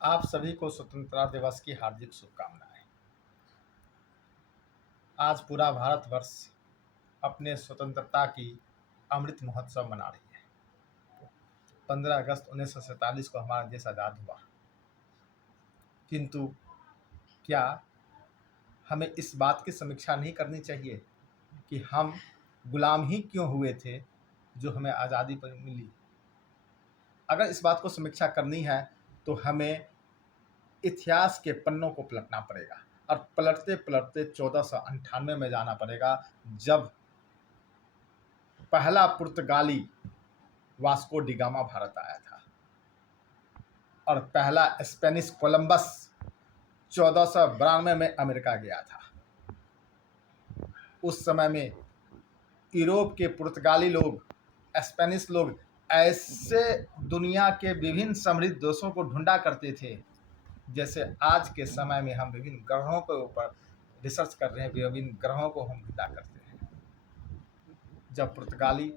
आप सभी को स्वतंत्रता दिवस की हार्दिक शुभकामनाएं। आज पूरा भारतवर्ष अपने स्वतंत्रता की अमृत महोत्सव मना रही है। 15 अगस्त 1947 को हमारा देश आज़ाद हुआ, किंतु क्या हमें इस बात की समीक्षा नहीं करनी चाहिए कि हम गुलाम ही क्यों हुए थे जो हमें आज़ादी पर मिली? अगर इस बात को समीक्षा करनी है तो हमें इतिहास के पन्नों को पलटना पड़ेगा और पलटते पलटते 1498 में जाना पड़ेगा, जब पहला पुर्तगाली वास्को डिगामा भारत आया था और पहला स्पेनिश कोलंबस 1492 में अमेरिका गया था। उस समय में यूरोप के पुर्तगाली लोग, स्पेनिश लोग ऐसे दुनिया के विभिन्न समृद्ध देशों को ढूंढा करते थे, जैसे आज के समय में हम विभिन्न ग्रहों के ऊपर रिसर्च कर रहे हैं, विभिन्न ग्रहों को हम ढूंढा करते हैं। जब पुर्तगाली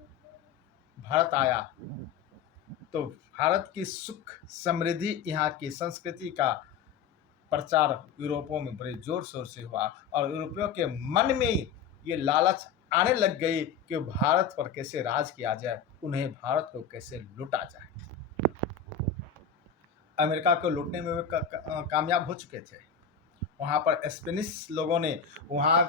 भारत आया तो भारत की सुख समृद्धि, यहाँ की संस्कृति का प्रचार यूरोपों में बड़े जोर शोर से हुआ और यूरोपियों के मन में ये लालच आने लग गई कि भारत पर कैसे राज किया जाए, उन्हें भारत को कैसे लूटा जाए। अमेरिका को लूटने में वे कामयाब हो चुके थे। वहाँ पर स्पेनिश लोगों ने वहाँ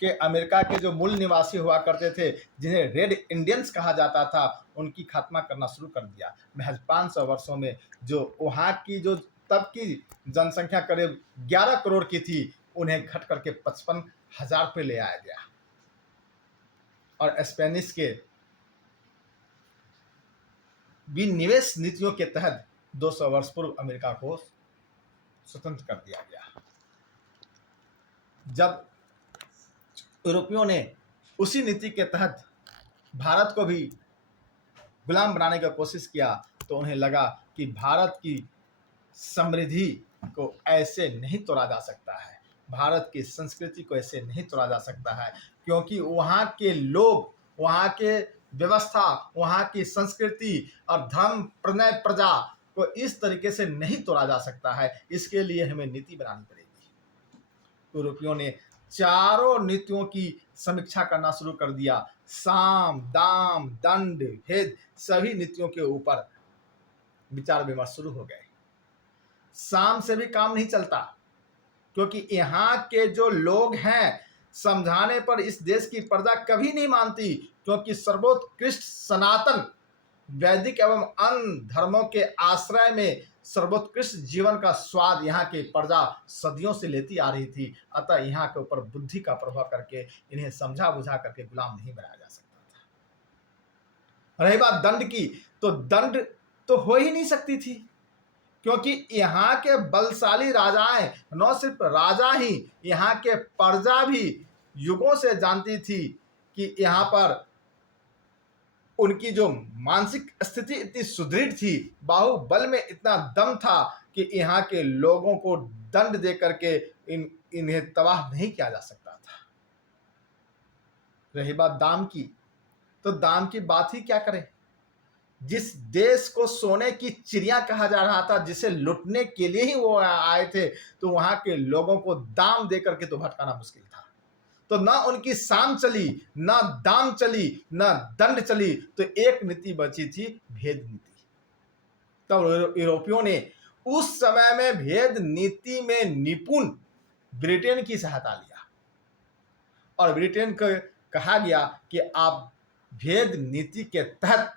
के अमेरिका के जो मूल निवासी हुआ करते थे, जिन्हें रेड इंडियंस कहा जाता था, उनकी खात्मा करना शुरू कर दिया। महज 500 वर्षों में जो वहाँ की जो तब की जनसंख्या करीब 11 करोड़ की थी, उन्हें घट करके 55,000 पे ले आया गया। और स्पेनिश के विनिवेश नीतियों के तहत 200 वर्ष पूर्व अमेरिका को स्वतंत्र कर दिया गया। जब यूरोपियों ने उसी नीति के तहत भारत को भी गुलाम बनाने की कोशिश किया, तो उन्हें लगा कि भारत की समृद्धि को ऐसे नहीं तोड़ा जा सकता है, भारत की संस्कृति को ऐसे नहीं तोड़ा जा सकता है, क्योंकि वहाँ के लोग, वहाँ के व्यवस्था, वहाँ की संस्कृति और धर्म प्रणय प्रजा को इस तरीके से नहीं तोड़ा जा सकता है। इसके लिए हमें नीति बनानी पड़ेगी। यूरोपियों ने चारों नीतियों की समीक्षा करना शुरू कर दिया। साम, दाम, दंड, भेद, सभी नीतियों के ऊपर विचार विमर्श शुरू हो गए। साम से भी काम नहीं चलता, क्योंकि यहाँ के जो लोग हैं, समझाने पर इस देश की प्रजा कभी नहीं मानती, क्योंकि सर्वोत्कृष्ट सनातन वैदिक एवं अन्य धर्मों के आश्रय में सर्वोत्कृष्ट जीवन का स्वाद यहाँ की प्रजा सदियों से लेती आ रही थी। अतः यहाँ के ऊपर बुद्धि का प्रभाव करके इन्हें समझा बुझा करके गुलाम नहीं बनाया जा सकता था। रही बात दंड की, तो दंड तो हो ही नहीं सकती थी, क्योंकि यहाँ के बलशाली राजाएं, न सिर्फ राजा ही, यहाँ के प्रजा भी युगों से जानती थी कि यहाँ पर उनकी जो मानसिक स्थिति इतनी सुदृढ़ थी, बाहुबल में इतना दम था कि यहाँ के लोगों को दंड दे करके इन्हें तबाह नहीं किया जा सकता था। रही बात दाम की, तो दाम की बात ही क्या करें। जिस देश को सोने की चिड़िया कहा जा रहा था, जिसे लुटने के लिए ही वो आए थे, तो वहां के लोगों को दाम दे करके तो भटकाना मुश्किल था। तो ना उनकी साम चली, ना दाम चली, ना दंड चली, तो एक नीति बची थी, भेद नीति। तब यूरोपियों ने उस समय में भेद नीति में निपुण ब्रिटेन की सहायता लिया और ब्रिटेन को कहा गया कि आप भेद नीति के तहत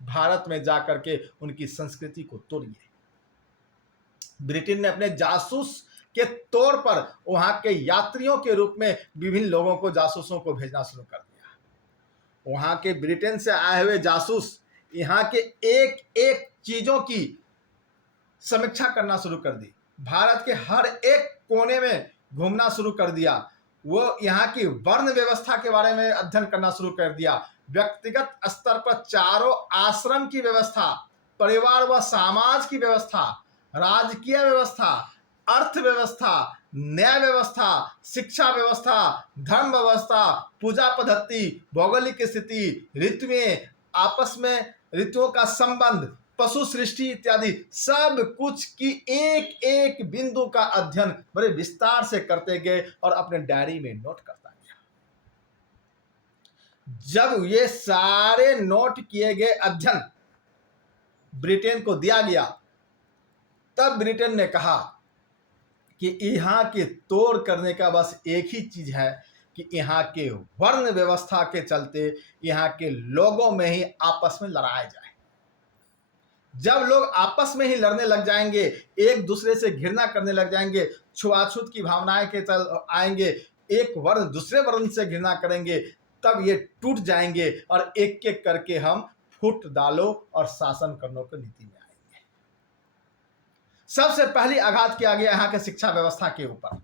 भारत में जाकर के उनकी संस्कृति को तोड़िए। ब्रिटेन ने अपने जासूस के तौर पर वहां के यात्रियों के रूप में विभिन्न लोगों को, जासूसों को भेजना शुरू कर दिया। वहां के ब्रिटेन से आए हुए जासूस यहाँ के एक एक चीजों की समीक्षा करना शुरू कर दी, भारत के हर एक कोने में घूमना शुरू कर दिया। वो यहाँ की वर्ण व्यवस्था के बारे में अध्ययन करना शुरू कर दिया, व्यक्तिगत स्तर पर चारों आश्रम की व्यवस्था, परिवार व समाज की व्यवस्था, राजकीय व्यवस्था, अर्थव्यवस्था, न्याय व्यवस्था, शिक्षा व्यवस्था, धर्म व्यवस्था, पूजा पद्धति, भौगोलिक स्थिति, ऋतुएं, आपस में ऋतुओं का संबंध, पशु सृष्टि इत्यादि सब कुछ की एक एक बिंदु का अध्ययन बड़े विस्तार से करते गए और अपने डायरी में नोट करता गया। जब ये सारे नोट किए गए अध्ययन ब्रिटेन को दिया गया, तब ब्रिटेन ने कहा कि यहाँ के तोड़ करने का बस एक ही चीज है कि यहाँ के वर्ण व्यवस्था के चलते यहाँ के लोगों में ही आपस में लड़ाया जाए। जब लोग आपस में ही लड़ने लग जाएंगे, एक दूसरे से घृणा करने लग जाएंगे, छुआछूत की भावनाएं के चल आएंगे, एक वर्ण दूसरे वर्ण से घृणा करेंगे, तब ये टूट जाएंगे और एक एक करके हम फूट डालो और शासन करने की नीति में आएंगे। सबसे पहली आघात किया गया यहाँ के शिक्षा व्यवस्था के ऊपर।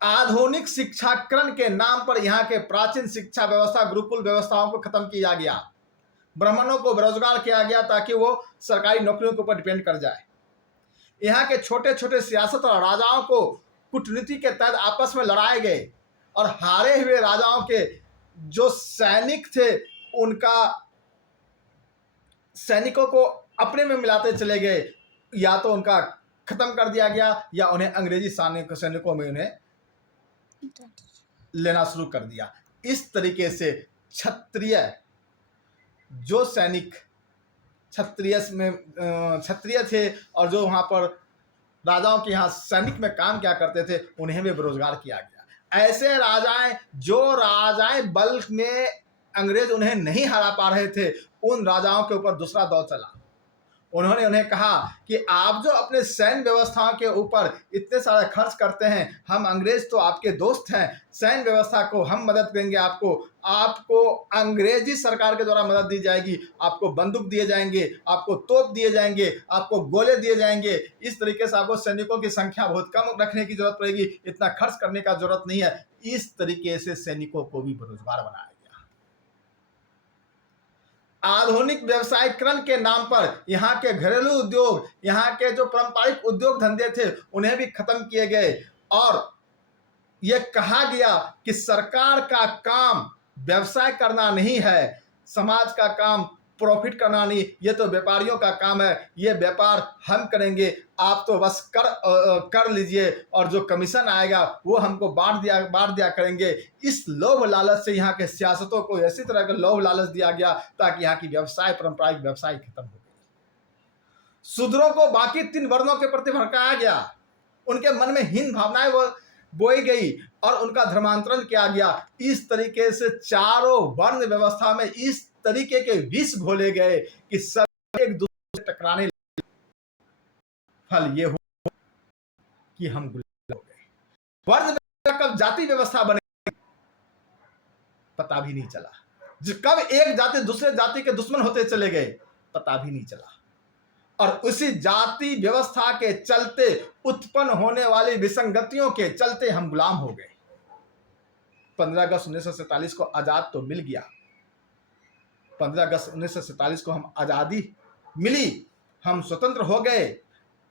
आधुनिक शिक्षाकरण के नाम पर यहाँ के प्राचीन शिक्षा व्यवस्था, गुरुकुल व्यवस्थाओं को खत्म किया गया। ब्राह्मणों को बेरोजगार किया गया ताकि वो सरकारी नौकरियों के ऊपर डिपेंड कर जाए। यहाँ के छोटे छोटे सियासत और राजाओं को कूटनीति के तहत आपस में लड़ाए गए और हारे हुए राजाओं के जो सैनिक थे उनका सैनिकों को अपने में मिलाते चले गए, या तो उनका खत्म कर दिया गया या उन्हें अंग्रेजी सैनिकों में उन्हें लेना शुरू कर दिया। इस तरीके से क्षत्रिय जो सैनिक क्षत्रिय थे और जो वहां पर राजाओं के यहाँ सैनिक में काम क्या करते थे, उन्हें भी बेरोजगार किया गया। ऐसे राजाएं बल्क में अंग्रेज उन्हें नहीं हरा पा रहे थे, उन राजाओं के ऊपर दूसरा दौर चला। उन्होंने उन्हें कहा कि आप जो अपने सैन्य व्यवस्थाओं के ऊपर इतने सारे खर्च करते हैं, हम अंग्रेज तो आपके दोस्त हैं, सैन्य व्यवस्था को हम मदद देंगे, आपको अंग्रेजी सरकार के द्वारा मदद दी जाएगी, आपको बंदूक दिए जाएंगे, आपको तोप दिए जाएंगे, आपको गोले दिए जाएंगे। इस तरीके से आपको सैनिकों की संख्या बहुत कम रखने की जरूरत पड़ेगी, इतना खर्च करने का जरूरत नहीं है। इस तरीके से सैनिकों को भी बेरोजगार बनाया। आधुनिक व्यवसायीकरण के नाम पर यहाँ के घरेलू उद्योग, यहाँ के जो पारंपरिक उद्योग धंधे थे, उन्हें भी खत्म किए गए और यह कहा गया कि सरकार का काम व्यवसाय करना नहीं है, समाज का काम प्रॉफिट करना नहीं, ये तो व्यापारियों का काम है, ये व्यापार हम करेंगे, आप तो बस कर लीजिए और जो कमीशन आएगा वो हमको बांट दिया करेंगे। इस लोभ लालच से यहाँ के सियासतों को ऐसी तरह का लोभ लालच दिया गया ताकि यहाँ की पारंपरिक व्यवसाय खत्म हो गई। शूद्रों को बाकी 3 वर्णों के प्रति भड़काया गया, उनके मन में हीन भावनाएं बोई गई और उनका धर्मांतरण किया गया। इस तरीके से चारों वर्ण व्यवस्था में इस तरीके के विष घोले गए कि सब एक दूसरे से टकराने लगे। फल ये हुआ कि हम गुलाम हो गए। वर्ण व्यवस्था कब जाति व्यवस्था बने पता भी नहीं चला, कब एक जाति दूसरे जाति के दुश्मन होते चले गए पता भी नहीं चला। और उसी जाति व्यवस्था के चलते उत्पन्न होने वाली विसंगतियों के चलते हम गुलाम हो गए। 15 अगस्त 1947 को आजाद तो मिल गया, 15 अगस्त 1947 को हम आजादी मिली, हम स्वतंत्र हो गए।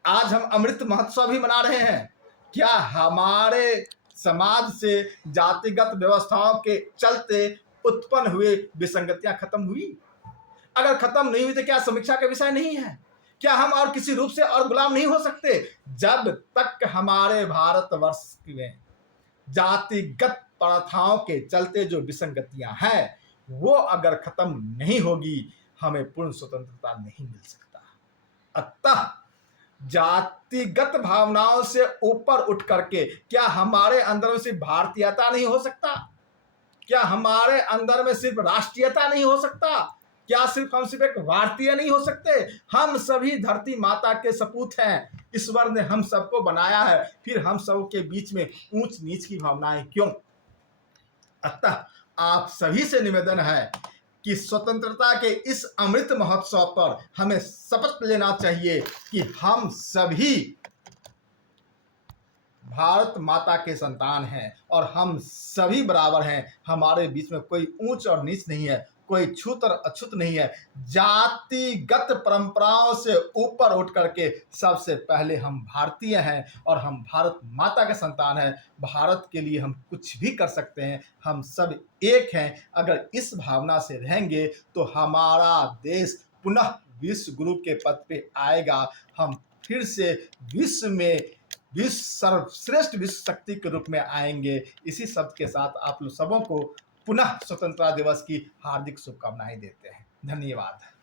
आज हम अमृत महोत्सव भी मना रहे हैं। क्या हमारे समाज से जातिगत व्यवस्थाओं के चलते उत्पन्न हुए विसंगतियां खत्म हुई? अगर खत्म नहीं हुई तो क्या समीक्षा का विषय नहीं है? क्या हम और किसी रूप से और गुलाम नहीं हो सकते? जब तक हमारे भारतवर्ष में जातिगत प्रथाओं के चलते जो विसंगतियां हैं वो अगर खत्म नहीं होगी, हमें पूर्ण स्वतंत्रता नहीं मिल सकता। अतः जातिगत भावनाओं से ऊपर उठ करके क्या हमारे अंदर में सिर्फ भारतीयता नहीं हो सकता? क्या हमारे अंदर में सिर्फ राष्ट्रीयता नहीं हो सकता? क्या हम सिर्फ एक भारतीय नहीं हो सकते? हम सभी धरती माता के सपूत हैं। ईश्वर ने हम सबको बनाया है, फिर हम सब के बीच में ऊंच नीच की भावनाएं क्यों? अतः आप सभी से निवेदन है कि स्वतंत्रता के इस अमृत महोत्सव पर हमें शपथ लेना चाहिए कि हम सभी भारत माता के संतान हैं और हम सभी बराबर हैं। हमारे बीच में कोई ऊंच और नीच नहीं है, कोई छूत और अछूत नहीं है। जातिगत परंपराओं से ऊपर उठ करके सबसे पहले हम भारतीय हैं और हम भारत माता के संतान हैं। भारत के लिए हम कुछ भी कर सकते हैं, हम सब एक हैं। अगर इस भावना से रहेंगे तो हमारा देश पुनः विश्व गुरु के पद पे आएगा, हम फिर से विश्व में विश्व सर्वश्रेष्ठ विश्व शक्ति के रूप में आएंगे। इसी शब्द के साथ आप लोग सबों को पुनः स्वतंत्रता दिवस की हार्दिक शुभकामनाएं देते हैं। धन्यवाद।